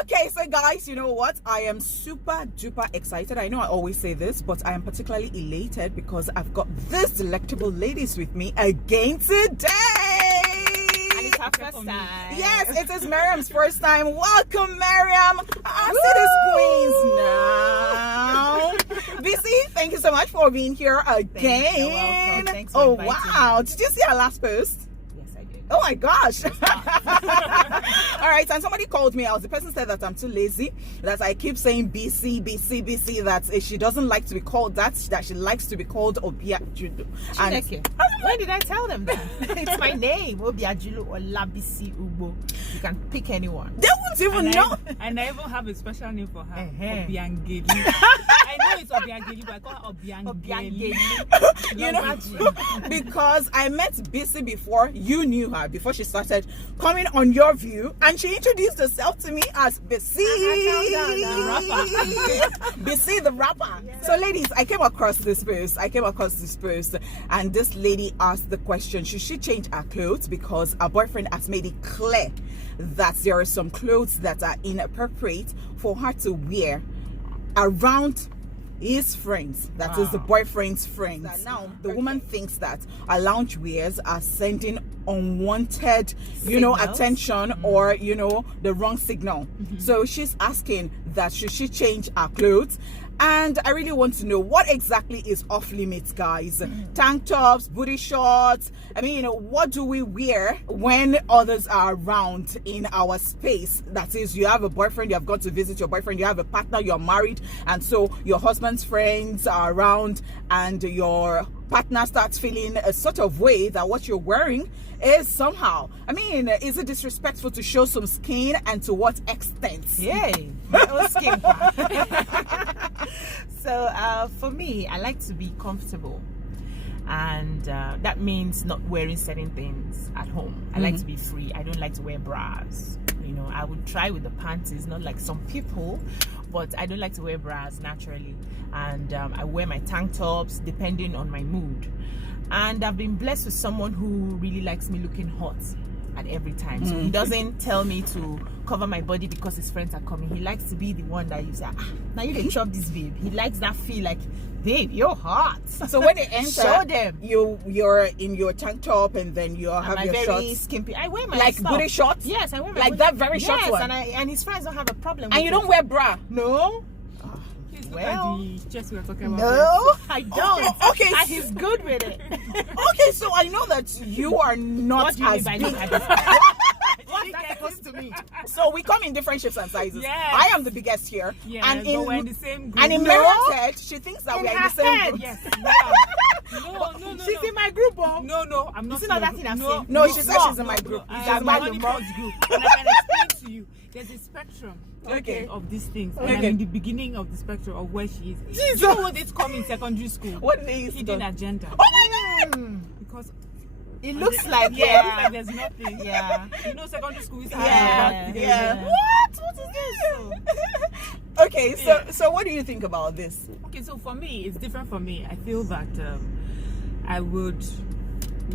Okay, so guys, you know what? I am super duper excited. I know I always say this, but I am particularly elated because I've got these delectable ladies with me again today. And it's her first time. Yes, it is Mariam's first time. Welcome, Mariam. I see these queens now. Beecee, thank you so much for being here again. You're welcome. Thanks for inviting wow. me. Did you see our last post? Oh my gosh. All right, and somebody called me out. The person said that I'm too lazy, that I keep saying BC, that she doesn't like to be called that she likes to be called Obiajulu. And when did I tell them that? It's my name, Obiajulu or Labisi Ubo. You can pick anyone. They won't even know. And I even have a special name for her, Obiangeli. I know it's Obiangeli, but I call her Obiangeli. You know, because I met Beecee before you knew her, before she started coming on Your View, and she introduced herself to me as Beecee Beecee the rapper. Yeah. So ladies, I came across this post, and this lady asked the question, should she change her clothes because her boyfriend has made it clear that there are some clothes that are inappropriate for her to wear around his friends, that is the boyfriend's friends. That now the woman thinks that her lounge wears are sending unwanted attention or the wrong signal. So she's asking that should she change her clothes. And I really want to know what exactly is off limits, guys. Tank tops, booty shorts. I mean, what do we wear when others are around in our space? That is, you have a boyfriend, you have gone to visit your boyfriend, you have a partner, you're married, and so your husband's friends are around, and your partner starts feeling a sort of way that what you're wearing is somehow, I mean, is it disrespectful to show some skin, and to what extent? Yay, my own skin. So for me, I like to be comfortable, and that means not wearing certain things at home. I like to be free. I don't like to wear bras. I would try with the panties, not like some people, but I don't like to wear bras naturally. And I wear my tank tops depending on my mood. And I've been blessed with someone who really likes me looking hot at every time. So he doesn't tell me to cover my body because his friends are coming. He likes to be the one that you say, now you can chop this, babe. He likes that feel like, babe, you're hot. So when they enter, show them. You're in your tank top, and then you have your very shorts. Skimpy. I wear my like stuff. Booty shorts. Yes, I wear my like that very short one. And his friends don't have a problem. And with you don't wear bra. No. Well, just we were talking about. No, I don't. Okay, and he's good with it. Okay, so I know that you are not as big. What's that supposed to mean? So we come in different shapes and sizes. Yes. I am the biggest here. Yes, and but we're in the same group. And in Mariam's head, she thinks that we are in the same group. Yes. No. She's in my group, No, I'm not. You see that thing I've seen? No, she said she's in my group. I am my Honeypot group. And I can explain to you. There's a spectrum of these things. And I'm in the beginning of the spectrum of where she is. Jesus. You know what it's called in secondary school? What is hidden agenda. Oh my God! Because it looks like there's nothing. Yeah. You know, secondary school is Yeah. What is this? Okay, so what do you think about this? Okay, so for me, it's different for me. I feel that I would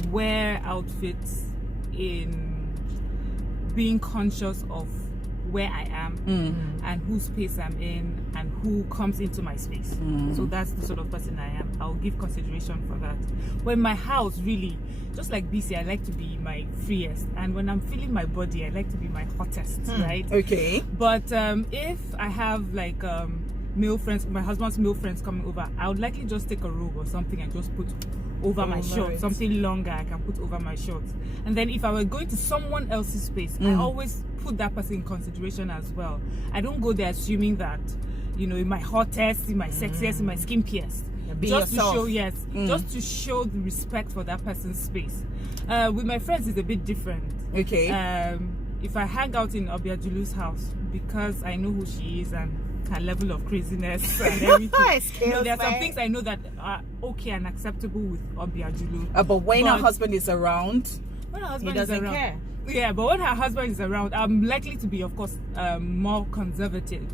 wear outfits in being conscious of where I am and whose space I'm in and who comes into my space. So that's the sort of person I am. I'll give consideration for that. When my house, really, just like Beecee, I like to be my freest, and when I'm feeling my body, I like to be my hottest, right? Okay. But if I have like male friends, my husband's male friends coming over, I would likely just take a robe or something and just put over my shorts, something longer I can put over my shorts. And then if I were going to someone else's space, I always put that person in consideration as well. I don't go there assuming that, in my hottest, in my sexiest, in my skimpiest. Just yourself. To show, just to show the respect for that person's space. With my friends, it's a bit different. Okay. If I hang out in Obiajulu's house, because I know who she is and her level of craziness and everything. There are some things I know that are okay and acceptable with Obiajulu. But when her husband is around, when her husband he doesn't is around, care. Yeah, but when her husband is around, I'm likely to be, of course, more conservative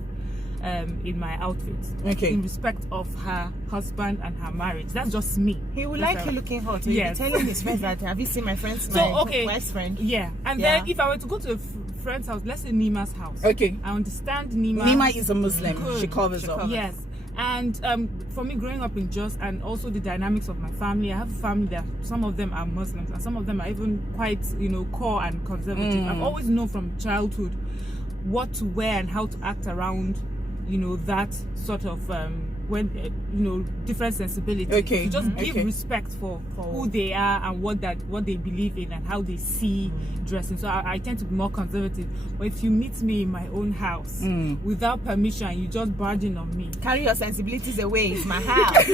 in my outfits. Okay. In respect of her husband and her marriage. That's just me. He would like you looking hot. He'll be telling his friends that, have you seen my friend's wife's friend? Yeah. And then if I were to go to a friend's house, let's say Nima's house. Okay. I understand Nima. Nima is a Muslim. Good. She covers up. Yes. And for me, growing up in Jos, and also the dynamics of my family, I have a family that some of them are Muslims and some of them are even quite, core and conservative. I've always known from childhood what to wear and how to act around, that sort of different sensibilities. Okay. To just give respect for who they are and what they believe in and how they see dressing. So I tend to be more conservative. But if you meet me in my own house without permission, you just barging on me. Carry your sensibilities away. It's my house.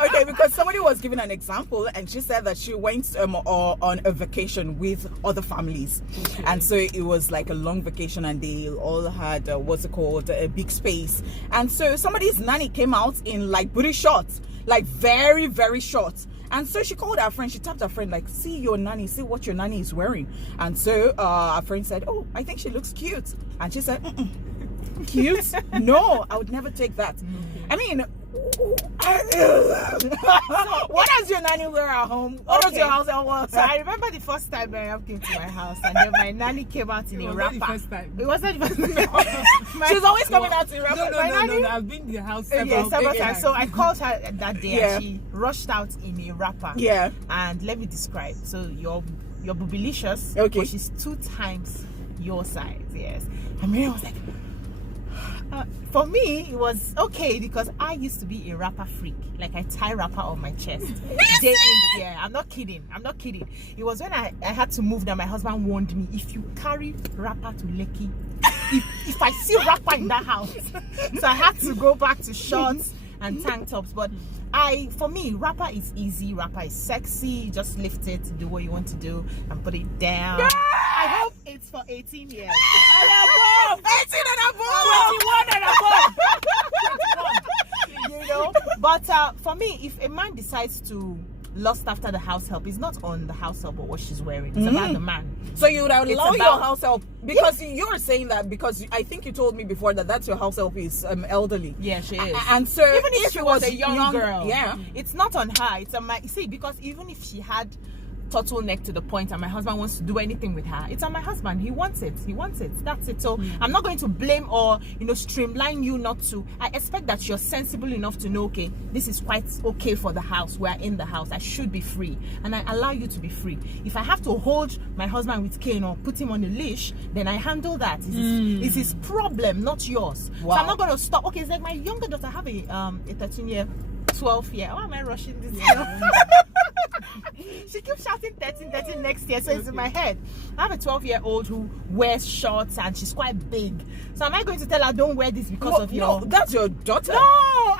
Okay, because somebody was giving an example and she said that she went on a vacation with other families. Okay. And so it was like a long vacation and they all had a big space. And so somebody's nanny came out in like booty shorts, like very, very short. And so she called her friend, she tapped her friend, like, see your nanny, see what your nanny is wearing. And so our friend said, oh, I think she looks cute. And she said, cute? No, I would never take that. I mean, what does your nanny wear at home? What does your house wear? So I remember the first time Mariam came to my house, and then my nanny came out in a wrapper. It wasn't the first time. She's always coming out in a wrapper. No. I've been to the house several times. So I called her that day, and she rushed out in a wrapper. Yeah. And let me describe. So you're bubblicious. Okay. But she's 2 times your size. Yes. And Mariam was like. For me, it was okay because I used to be a wrapper freak. Like I tie wrapper on my chest. I'm not kidding. It was when I had to move that my husband warned me, if you carry wrapper to Lekki, if I see wrapper in that house. So I had to go back to shorts and tank tops. But for me, wrapper is easy. Wrapper is sexy. Just lift it, do what you want to do, and put it down. Yeah! I hope it's for 18 years. And above! 18 and above! 21 and above! But for me, if a man decides to lust after the house help, it's not on the house help or what she's wearing. It's about the man. So you would allow your house help because you're saying that because I think you told me before that's your house help is elderly. Yeah, she is. And so even if she was a young girl, it's not on her. It's on my because even if she had turtleneck to the point and my husband wants to do anything with her, it's on my husband. He wants it. That's it. So I'm not going to blame or streamline you not to. I expect that you're sensible enough to know, okay, this is quite okay for the house. We're in the house. I should be free, and I allow you to be free. If I have to hold my husband with cane or put him on a leash, then I handle that. It's his problem, not yours. Wow. So I'm not going to stop. Okay, it's like my younger daughter. I have a 13-year, 12-year. Why am I rushing this? She keeps shouting 13 next year, so it's in my head. I have a 12-year-old who wears shorts and she's quite big. So am I going to tell her don't wear this because of your? No, that's your daughter. No,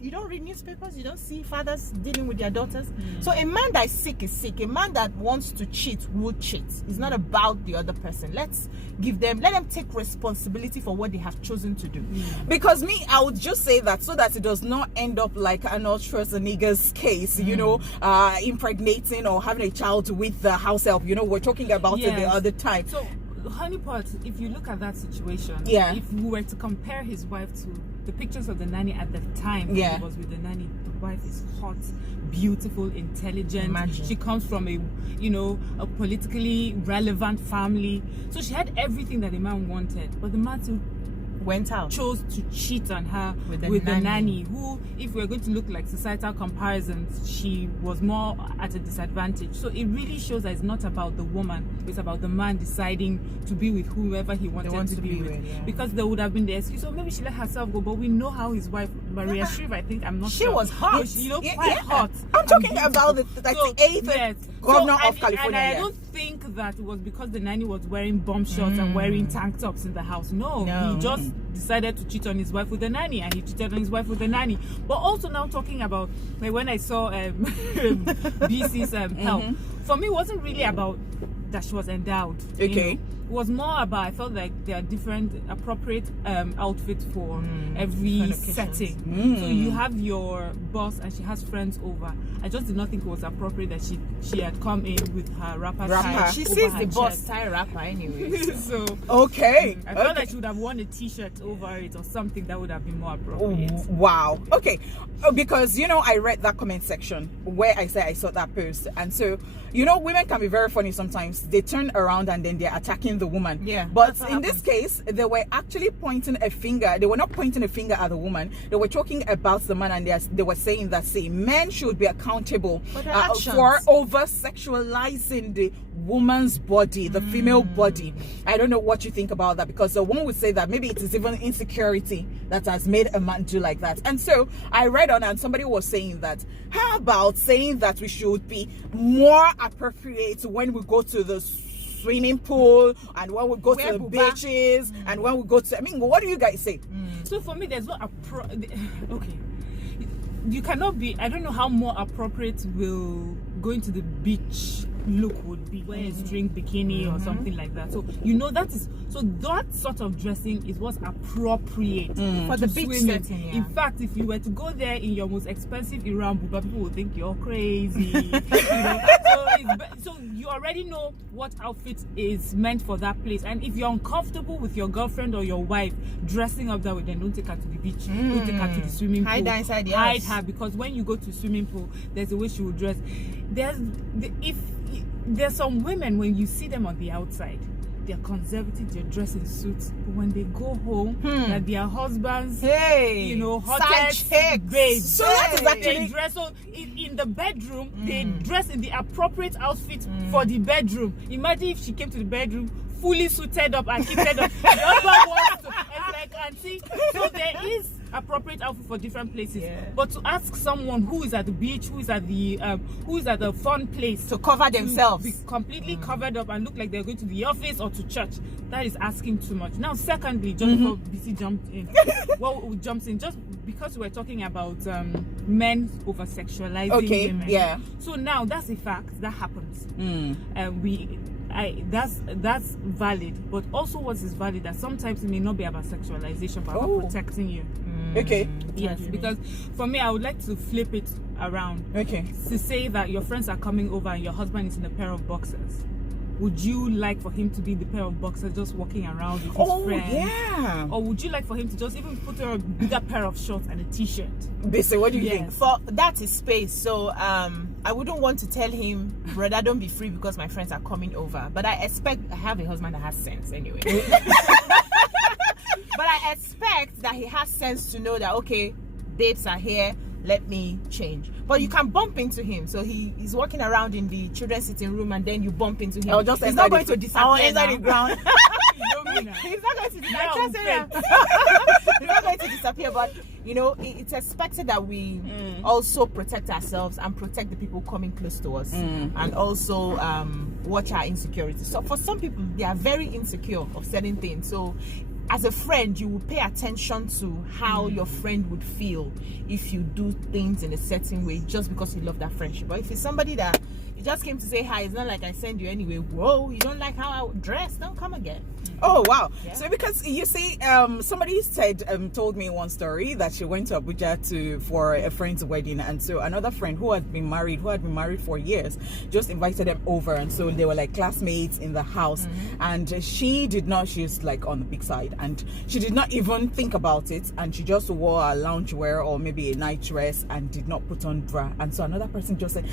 you don't read newspapers. You don't see fathers dealing with their daughters. So a man that is sick is sick. A man that wants to cheat will cheat. It's not about the other person. Let them take responsibility for what they have chosen to do. Because me, I would just say that so that it does not end up like an Schwarzenegger's case, impregnating or having a child with the house help. We're talking about it the other time. So, Honeypot, if you look at that situation, if we were to compare his wife to the pictures of the nanny at the time when he was with the nanny, the wife is hot, beautiful, intelligent. Imagine. She comes from a politically relevant family. So she had everything that the man wanted, but the man still went out, chose to cheat on her with the nanny, who, if we're going to look like societal comparisons, she was more at a disadvantage. So it really shows that it's not about the woman, it's about the man deciding to be with whoever he wanted to be with. Because there would have been the excuse, maybe she let herself go, but we know how his wife, Maria Shrieve, I think, I'm not sure. She was hot. Quite hot. I'm talking about the 8th governor of California. And I don't think that it was because the nanny was wearing bomb shorts and wearing tank tops in the house. No, he just decided to cheat on his wife with the nanny, and he cheated on his wife with the nanny. But also now talking about when I saw Beece's help, for me it wasn't really about that she was endowed. Okay. It was more about, I felt like there are different appropriate outfits for every setting. So you have your boss and she has friends over. I just did not think it was appropriate that she had come in with her wrapper. She sees the boss tie wrapper anyway. So okay. I felt like she would have worn a t-shirt over it or something that would have been more appropriate. Wow. Okay. Because I read that comment section where I said I saw that post, and so women can be very funny sometimes. They turn around and then they're attacking blaming the woman. Yeah, But that's in what this case, they were actually pointing a finger. They were not pointing a finger at the woman. They were talking about the man, and they were saying that, see, men should be accountable for over-sexualizing the woman's body, the female body. I don't know what you think about that, because one would say that maybe it is even insecurity that has made a man do like that. And so I read on, and somebody was saying that, how about saying that we should be more appropriate when we go to the swimming pool, and when we go to the beaches, and when we go to, I mean, what do you guys say? So for me, there's no okay, you cannot be, I don't know how more appropriate will going to the beach look would be, where it's drink bikini or something like that. So you know, that sort of dressing is what's appropriate for the beach setting. In fact, if you were to go there in your most expensive Iran buba, people would think you're crazy. You know? So you already know what outfit is meant for that place. And if you're uncomfortable with your girlfriend or your wife dressing up that way, then don't take her to the beach. Don't take her to the swimming pool. Hide her inside the house. Hide her, because when you go to the swimming pool, there's a way she will dress. There's some women, when you see them on the outside, they're conservative, they're dressed in suits, but when they go home, they're their husbands, you know, hottest babes. So that is actually, they dress, so in the bedroom, they dress in the appropriate outfit for the bedroom. Imagine if she came to the bedroom fully suited up and kitted up. The husband wants to, it's like, auntie. So there is appropriate outfit for different places. But to ask someone who is at the beach, who is at the fun place, to cover themselves, be completely covered up and look like they're going to the office or to church, that is asking too much. Now, secondly, just before Beecee jumped in, jumps in, just because we're talking about men over sexualizing women. So now that's a fact that happens. That's valid, but also what is valid, that sometimes it may not be about sexualization, but about protecting you. Okay. Yes, because for me, I would like to flip it around. Okay. To say that your friends are coming over and your husband is in a pair of boxers. Would you like for him to be in the pair of boxers just walking around with his friends? Yeah. Or would you like for him to just even put on a bigger pair of shorts and a t-shirt? Beecee, what do you think? For that is space. So I wouldn't want to tell him, brother, don't be free because my friends are coming over. But I have a husband that has sense anyway. But I expect that he has sense to know that, okay, babes are here, let me change. But you can bump into him. So he's walking around in the children's sitting room, and then you bump into him. He's not going to disappear inside the ground. He's not going to disappear. He's not going to disappear, but you know, it's expected that we also protect ourselves and protect the people coming close to us, and also watch our insecurities. So for some people, they are very insecure of certain things. So as a friend, you will pay attention to how your friend would feel if you do things in a certain way just because you love that friendship. But if it's somebody that you just came to say hi, it's not like I send you anyway. Whoa, you don't like how I dress? Don't come again. Oh wow. So because you see, somebody told me one story that she went to Abuja for a friend's wedding, and so another friend who had been married for years just invited them over, and so they were like classmates in the house, and she's like on the big side, and she did not even think about it, and she just wore a loungewear or maybe a night dress and did not put on bra, and so another person just said,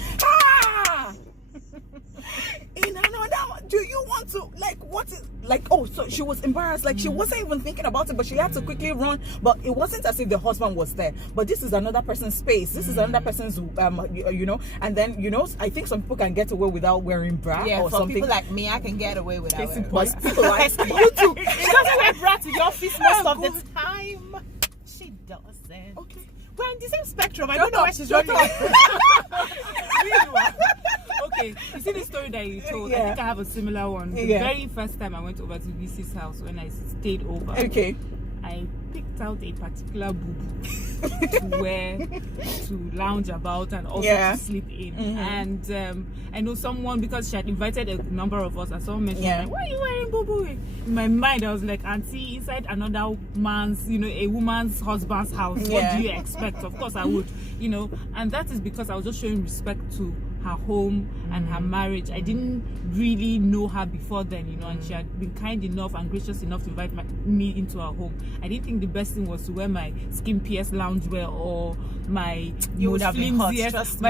do you want to, like, what is, like, oh, so she was embarrassed, like she wasn't even thinking about it, but she had to quickly run. But it wasn't as if the husband was there, but this is another person's space, this is another person's you know, and then, you know, I think some people can get away without wearing bra, or for something. People like me, I can get away without wearing bra. But people like you too, she doesn't wear bra to the office most of the time. She doesn't. Okay, we're in the same spectrum. I don't know why she's running. Okay, you see the story that you told? I think I have a similar one. The very first time I went over to Beecee's house, when I stayed over, I picked out a particular boo to wear, to lounge about, and also to sleep in. And I know someone, because she had invited a number of us, and someone mentioned, like, why are you wearing boo-boo? In my mind, I was like, auntie, inside another man's, you know, a woman's husband's house, what do you expect? Of course I would, you know. And that is because I was just showing respect to her home and her marriage. I didn't really know her before then, you know, and she had been kind enough and gracious enough to invite me into her home. I didn't think the best thing was to wear my skin pierced loungewear or my flimsiest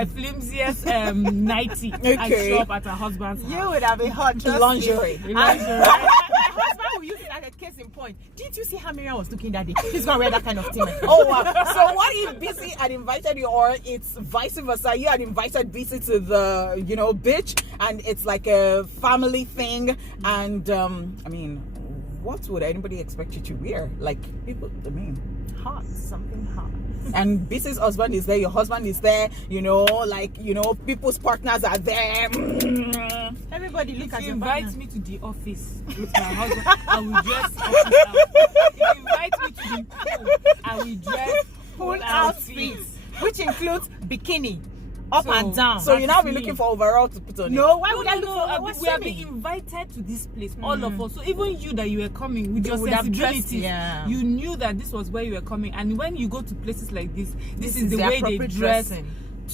nighty and show up at her husband's house. You would have been hot. Lingerie. My husband will use it as a case in point. Didn't you see how Mariam was looking that day? He's gonna wear that kind of thing. Oh wow. So what if Beecee had invited you, or it's vice versa? You had invited Beecee to the, you know, beach, and it's like a family thing, and I mean, what would anybody expect you to wear? Like, people, I mean, Hot, something hot. and Beecee's husband is there, your husband is there, you know, like, you know, people's partners are there. Everybody look If at you your invite partner. me to the office with my husband, I will dress office out. If you invite me to the pool, I will dress Full full outfits, which includes bikini, up So- and down. So you're now be me. looking for overall to put on. No, why would I No, look no, for we have been invited to this place, all of us. So even you that you were coming with You your would have sensibilities, dressed, yeah. you knew that this was where you were coming. And when you go to places like this This is is the the way they appropriate dress dressing.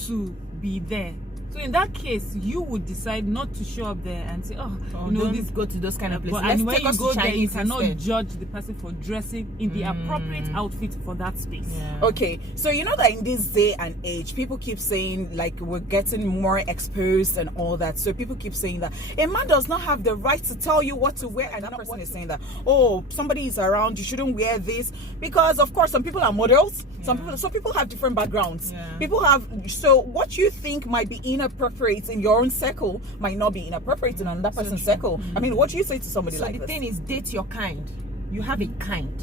to be there. So in that case, you would decide not to show up there and say, oh, you know, don't this. go to those kind of places. But, and when take you us go to there, you Chinese cannot instead. judge the person for dressing in the appropriate outfit for that space. Yeah. Okay, so you know that in this day and age, people keep saying like we're getting more exposed and all that. So people keep saying that a man does not have the right to tell you what to wear, and that person is saying that, oh, somebody is around, you shouldn't wear this, because of course some people are models, some people have different backgrounds. Yeah. People have, so what you think might be inappropriate in your own circle might not be inappropriate in another person's circle. I mean, what do you say to somebody So like the this? thing is, date your kind. You have a kind.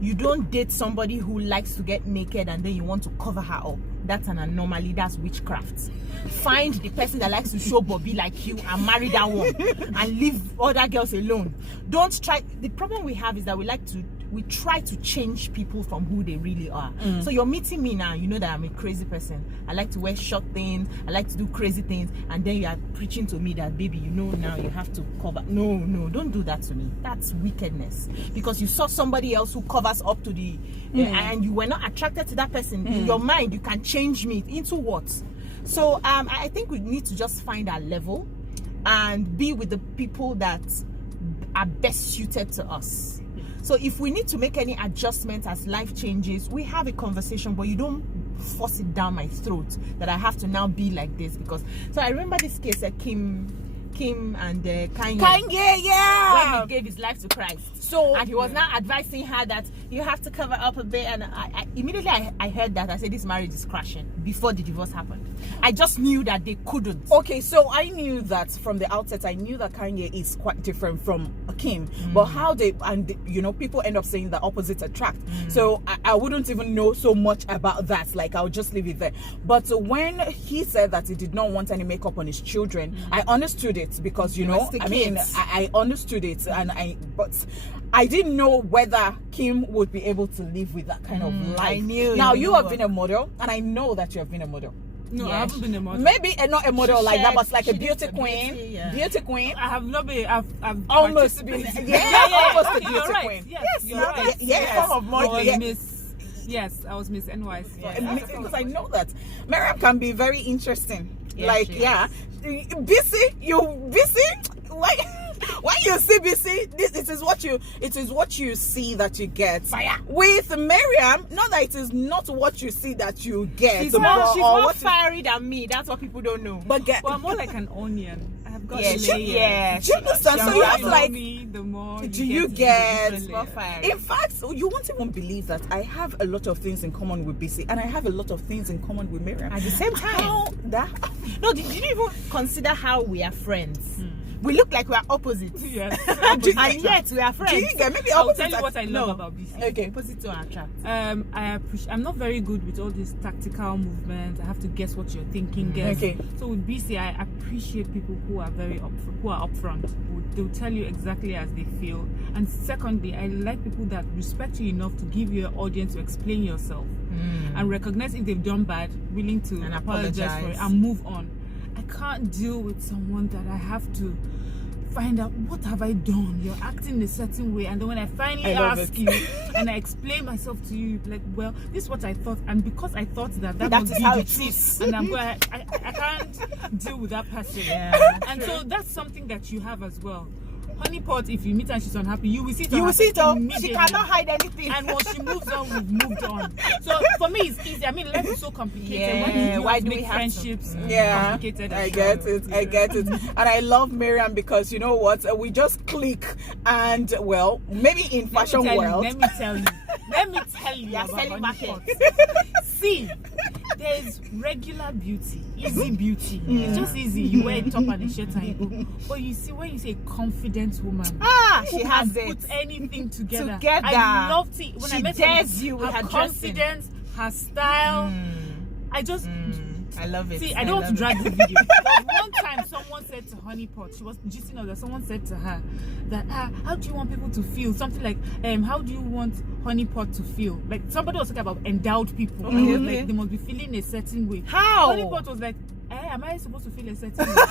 You don't date somebody who likes to get naked and then you want to cover her up. That's an anomaly. That's witchcraft. Find the person that likes to show Bobby like you and marry that one and leave other girls alone. Don't try. The problem we have is that we try to change people from who they really are. So you're meeting me now, you know that I'm a crazy person. I like to wear short things, I like to do crazy things, and then you are preaching to me that, baby, you know now you have to cover. No, don't do that to me. That's wickedness. Because you saw somebody else who covers up to the and you were not attracted to that person. In your mind, you can change me into what? So I think we need to just find our level and be with the people that are best suited to us. So if we need to make any adjustment as life changes, we have a conversation, but you don't force it down my throat that I have to now be like this. Because so I remember this case that Kim and Kanye. Yeah. When he gave his life to Christ. So And he was now advising her that you have to cover up a bit. And I immediately I heard that. I said, this marriage is crashing before the divorce happened. I just knew that they couldn't. Okay, so I knew that from the outset. I knew that Kanye is quite different from Kim, but how you know, people end up saying the opposites attract. So I wouldn't even know so much about that. Like, I'll just leave it there. But when he said that he did not want any makeup on his children, I understood it, because you know, I mean, I understood it, but I didn't know whether Kim would be able to live with that kind of life. I knew. Now you have been a model, and I know that you have been a model. No, I haven't been a model. Maybe not a model She like that, shared- but like a she did beauty the queen. beauty, yeah. Beauty queen. I have not been. I've Almost been. participated. Almost a okay, beauty you're right. queen. Yes, Yes, you're right. yes. Form of I modeling. was Yeah. Miss. Yes, I was Miss NYC. Because I know that Mariam can be very interesting. Yeah, like, she yeah, Beecee, why you see Beecee, it is what you see that you get. Fire. With Mariam, not that it is not what you see that you get. She's but- more what fiery than me. That's what people don't know. but get, Well, I'm more like an onion. I have got Yeah, layers. do you understand? she- So she- you she- have The more like, you know me, the more do you get into the more different fire? layers. in fact, you won't even believe that I have a lot of things in common with Beecee, and I have a lot of things in common with Mariam. At the same time. How that? No, did you even consider how we are friends? We look like we are opposites. Yes. Do you- And yet we are Do friends. you get maybe I'll opposite tell you what I love No. about Beecee. Okay. Opposite to attract. I appreciate. I'm not very good with all these tactical movements. I have to guess what you're thinking. Guess. Okay. So with Beecee, I appreciate people who are very upfront. They'll tell you exactly as they feel. And secondly, I like people that respect you enough to give your audience to explain yourself and recognize if they've done bad, willing to And apologize for it apologize. and move on. I can't deal with someone that I have to find out what have I done. You're acting a certain way, and then when I finally ask you and I explain myself to you, like, well, this is what I thought, and because I thought that must is be how the it truth, is. and I can't deal with that person. Yeah, and so that's something that you have as well. Honeypot, if you meet and she's unhappy, you will see it. You will see it all. She immediately. cannot hide anything. And once she moves on, we've moved on. So for me, it's easy. I mean, life is so complicated. Yeah, Why do we make have friendships complicated? I get it. And I love Mariam because you know what? We just click, and well, maybe in fashion world. Let me tell you. You're selling Honeypot. See, there's regular beauty, easy beauty. It's just easy. You wear a top and a shirt and you go. But you see, when you say confident woman, She who has can it. put anything together. Together. I loved it when She I met dares her. you with her confidence, her style. I just. I love it. See, I don't want to drag the video. But one time, someone said to Honeypot, she was gisting on that. Someone said to her that, how do you want people to feel? Something like, how do you want Honeypot to feel? Like somebody was talking about endowed people. And they, like, they must be feeling a certain way. How? Honeypot was like, am I supposed to feel a certain way?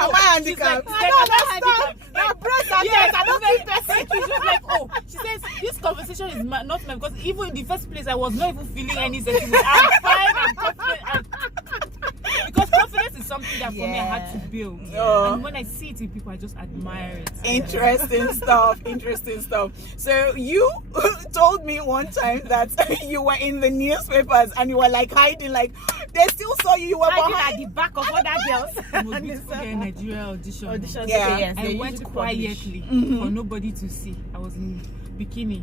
Am I handicapped? I don't understand. Your breasts are dead. I don't think that's She's just like, she says this conversation is not mine because even in the first place I was not even feeling any certain way. I'm fine. I'm confident. Because confidence is something that for me I had to build. And when I see it in people, I just admire it. Interesting stuff. So you told me one time that you were in the newspapers and you were like hiding, like they still saw you. You were hiding behind at the back of other girls. The most beautiful girl in Nigeria audition. Yeah. Yes, I they went usually quietly for nobody to see. I was in bikini.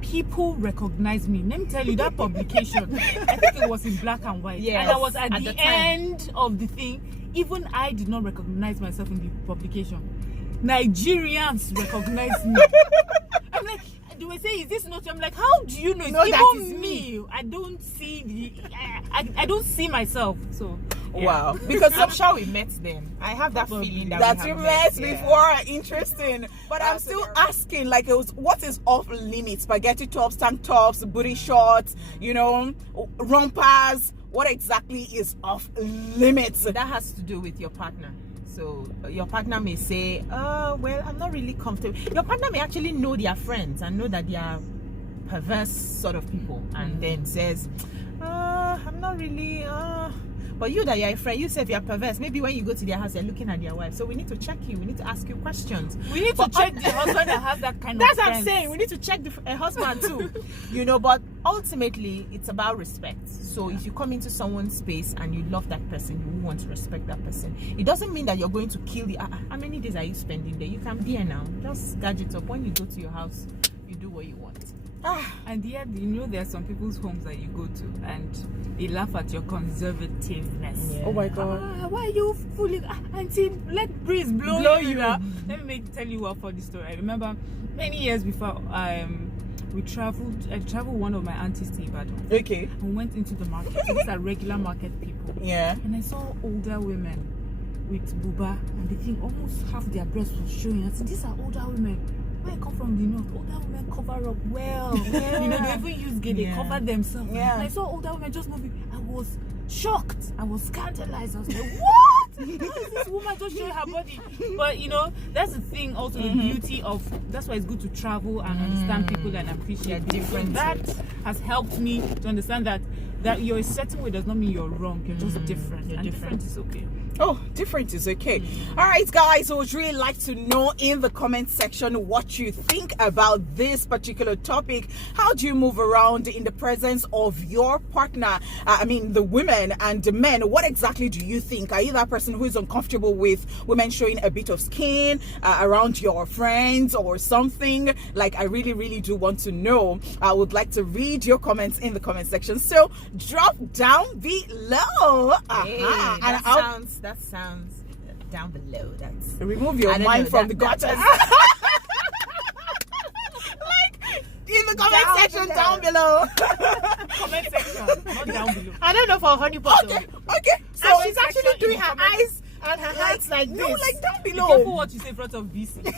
People recognized me. Let me tell you, that publication, I think it was in black and white. Yes, And I was at at the the time. end of the thing. Even I did not recognize myself in the publication. Nigerians recognized me. I'm like, they were saying, is this not you? I'm like, how do you know? It's No, that even is me. I don't see I don't see myself. So yeah. Wow. Because I'm sure we met then. I have that feeling that that we you have met yeah. before. Interesting. But I'm still asking, like, what is off limits? Spaghetti tops, tank tops, booty shorts, rompers. What exactly is off limits? That has to do with your partner. So your partner may say, well, I'm not really comfortable. Your partner may actually know their friends and know that they are perverse sort of people, and then says, I'm not really but you that you're a friend, you say if you're perverse, maybe when you go to their house, they're looking at their wife. So we need to check you. We need to ask you questions. We need to check the husband that has that kind That's of what I'm friends. saying. We need to check the husband too. But ultimately, it's about respect. So if you come into someone's space and you love that person, you want to respect that person. It doesn't mean that you're going to kill the. How many days are you spending there? You can be here now. Just gadget up. When you go to your house, you do what you want. And yet, there are some people's homes that you go to and they laugh at your conservativeness. Yeah. Oh my God. Why are you fooling? Auntie, let breeze blow you. Let me tell you a funny story. I remember many years before I traveled one of my aunties to Ibadan. Okay. And went into the market. So these are regular market people. Yeah. And I saw older women with buba, and the thing almost half their breasts was showing. I said, these are older women. Where I come from the north, older women cover up well. They even use gay, they cover themselves. Yeah. And I saw older women just moving. I was shocked. I was scandalized. I was like, what? How is this woman just showing her body? But that's the thing also, the beauty of, that's why it's good to travel and understand people and appreciate different. That has helped me to understand that you're a certain way does not mean you're wrong. You're just different. And different is okay. Oh, different is okay. All right, guys, I would really like to know in the comment section what you think about this particular topic. How do you move around in the presence of your partner? The women and the men. What exactly do you think? Are you that person who is uncomfortable with women showing a bit of skin around your friends or something? Like, I really, really do want to know. I would like to read your comments in the comment section. So drop down below. That sounds down below. That's remove your mind from the gutters. Like in the comment section down below. Comment section, not down below. I don't know for Honeypot. Okay. So And she's actually doing her eyes and her hands like this. No, like down Be below. Careful what you say in front of Beecee. Interesting.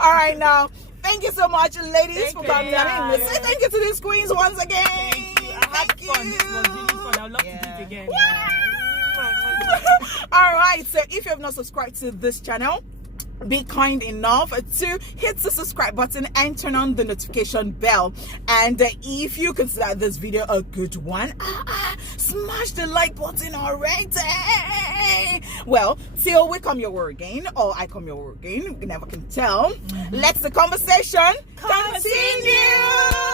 All right, now. Thank you so much, ladies, for coming in. Say thank you to these queens once again. I had fun. This was really fun. I would love to do it again. right, so if you have not subscribed to this channel, be kind enough to hit the subscribe button and turn on the notification bell. And if you consider this video a good one, smash the like button already. Well, till we come your way again, or I come your way again, we never can tell. Let's the conversation continue.